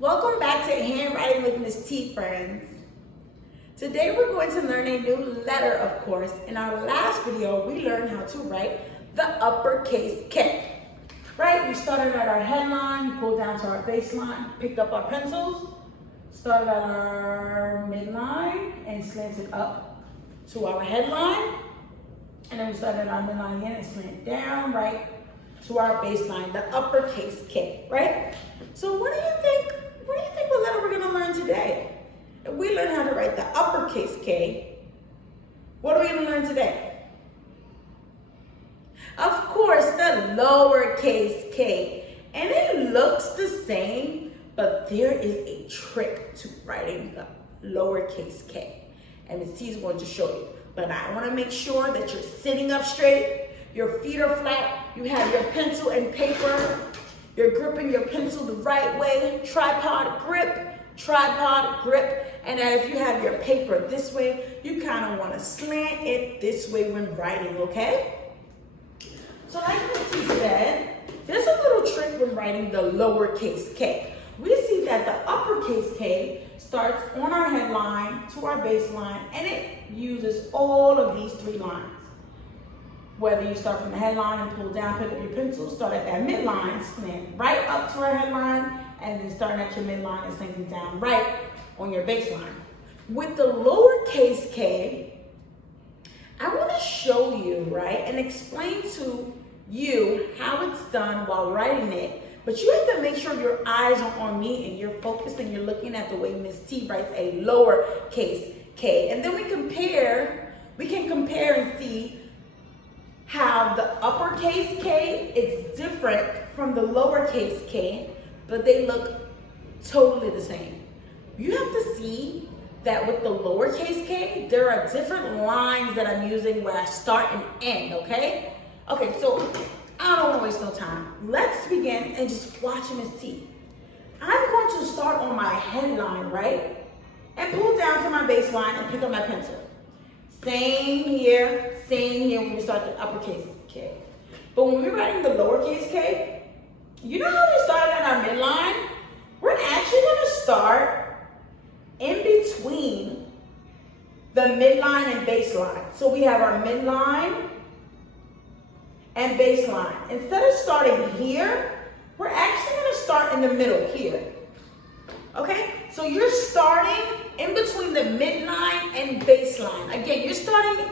Welcome back to Handwriting with Miss T, friends. Today we're going to learn a new letter, of course. In our last video, we learned how to write the uppercase K. Right? We started at our headline, pulled down to our baseline, picked up our pencils, started at our midline and slanted up to our headline. And then we started at our midline again and slanted down, right, to our baseline, the uppercase K, right? So what do you think what letter we're gonna learn today? If we learn how to write the uppercase K, what are we gonna learn today? Of course, the lowercase K. And it looks the same, but there is a trick to writing the lowercase K. And Ms. T is going to show you. But I wanna make sure that you're sitting up straight, your feet are flat, you have your pencil and paper, you're gripping your pencil the right way, tripod grip, and as you have your paper this way, you kind of want to slant it this way when writing, okay? So like Ms. T said, there's a little trick when writing the lowercase K. We see that the uppercase K starts on our headline to our baseline, and it uses all of these three lines. Whether you start from the headline and pull down, pick up your pencil, start at that midline, slant right up to our headline, and then starting at your midline and slanting down right on your baseline. With the lowercase K, I want to show you, right, and explain to you how it's done while writing it, but you have to make sure your eyes are on me and you're focused and you're looking at the way Miss T writes a lowercase K. And then we can compare and see how the uppercase K is different from the lowercase K, but they look totally the same. You have to see that with the lowercase K, there are different lines that I'm using where I start and end, okay? Okay, so I don't want to waste no time. Let's begin and just watch Miss T. I'm going to start on my headline, right? And pull down to my baseline and pick up my pencil. Same here when we start the uppercase K. But when we're writing the lowercase K, you know how we started at our midline? We're actually gonna start in between the midline and baseline. So we have our midline and baseline. Instead of starting here, we're actually gonna start in the middle here. Okay, so you're starting in between the midline and baseline. Again, you're starting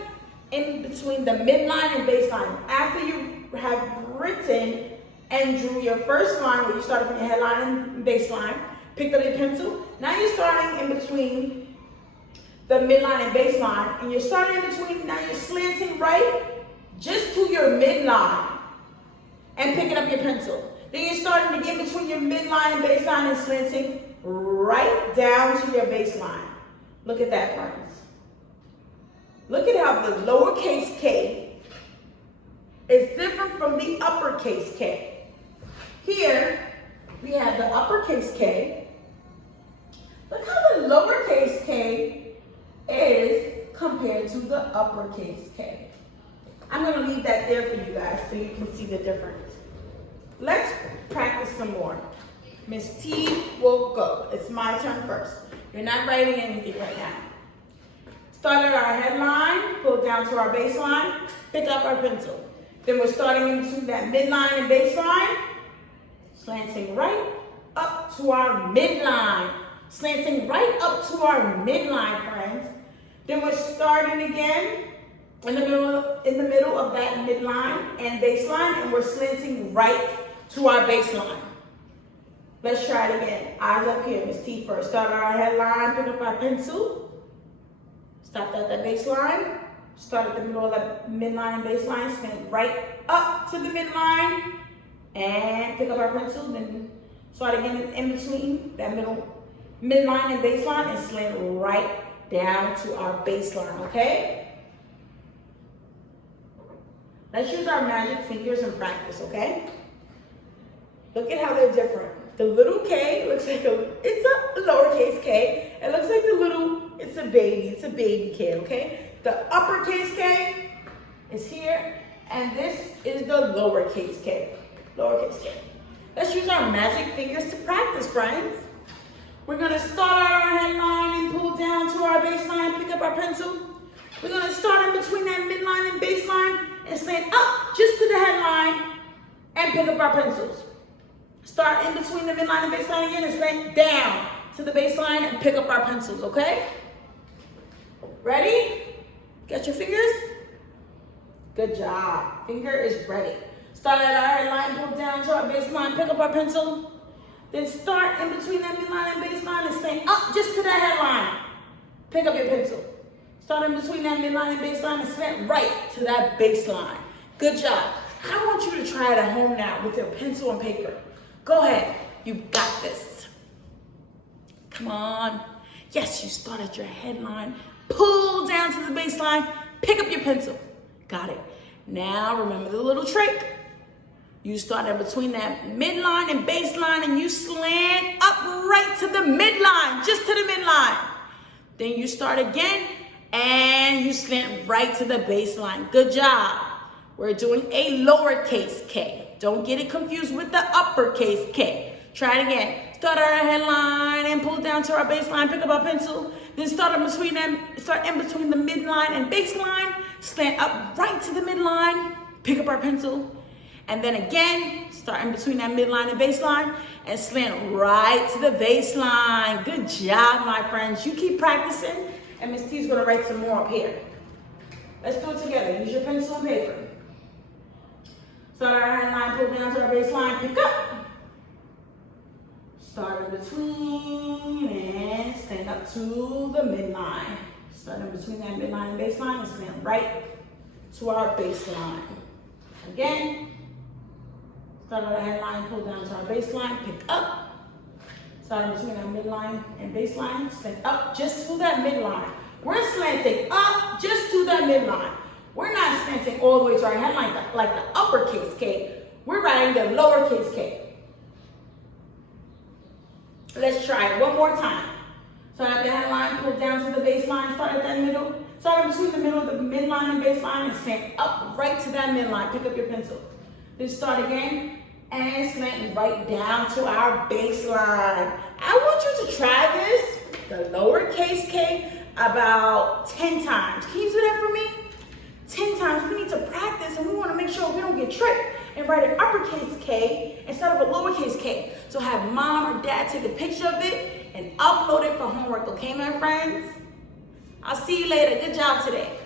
in between the midline and baseline. After you have written and drew your first line where you started from your headline and baseline, picked up your pencil, now you're starting in between the midline and baseline, and you're starting in between, now you're slanting right just to your midline and picking up your pencil. Then you're starting to get between your midline and baseline and slanting right down to your baseline. Look at that, friends. Look at how the lowercase K is different from the uppercase K. Here, we have the uppercase K. Look how the lowercase K is compared to the uppercase K. I'm going to leave that there for you guys so you can see the difference. Let's practice some more. Miss T will go. It's my turn first. You're not writing anything right now. Start at our headline, pull down to our baseline, pick up our pencil. Then we're starting in between that midline and baseline, slanting right up to our midline. Slanting right up to our midline, friends. Then we're starting again in the middle of that midline and baseline, and we're slanting right to our baseline. Let's try it again. Eyes up here, Miss T first. Start at our headline, pick up our pencil. Stop at that baseline. Start at the middle of that midline and baseline. Slant right up to the midline and pick up our pencil. Then start again in between that midline and baseline and slant right down to our baseline, okay? Let's use our magic fingers and practice, okay? Look at how they're different. The little K looks like it's a lowercase K. It looks like it's a baby K, okay? The uppercase K is here, and this is the lowercase K. Let's use our magic fingers to practice, friends. We're gonna start our headline and pull down to our baseline, pick up our pencil. We're gonna start in between that midline and baseline and slant up just to the headline and pick up our pencils. Start in between the midline and baseline again and slant down to the baseline and pick up our pencils, okay? Ready? Got your fingers? Good job. Finger is ready. Start at our headline, pull down to our baseline, pick up our pencil. Then start in between that midline and baseline and slant up just to that headline. Pick up your pencil. Start in between that midline and baseline and slant right to that baseline. Good job. I want you to try it at home now with your pencil and paper. Go ahead. You got this. Come on. Yes, you start at your headline, pull down to the baseline, pick up your pencil. Got it. Now remember the little trick. You start in between that midline and baseline and you slant up right to the midline, just to the midline. Then you start again and you slant right to the baseline. Good job. We're doing a lowercase k. Don't get it confused with the uppercase K. Try it again. Start our headline and pull down to our baseline, pick up our pencil. Then start in between the midline and baseline, slant up right to the midline, pick up our pencil. And then again, start in between that midline and baseline and slant right to the baseline. Good job, my friends. You keep practicing and Miss T's gonna write some more up here. Let's do it together. Use your pencil and paper. Start our headline, pull down to our baseline, pick up. Start in between and stand up to the midline. Start in between that midline and baseline and stand right to our baseline. Again, start our headline, pull down to our baseline, pick up. Start in between that midline and baseline, stand up just to that midline. We're slanting up just to that midline. We're not slanting all the way to our headline like the uppercase K. We're writing the lowercase k. Let's try it one more time. Start at the headline, pull down to the baseline, start at that middle. Start in between the middle of the midline and baseline and slant up right to that midline. Pick up your pencil. Then start again and slant right down to our baseline. I want you to try this, the lowercase k, about 10 times. Can you do that for me? 10 times. We need to practice and we want to make sure we don't get tricked and write an uppercase K instead of a lowercase k. So have mom or dad take a picture of it and upload it for homework, okay, my friends? I'll see you later. Good job today.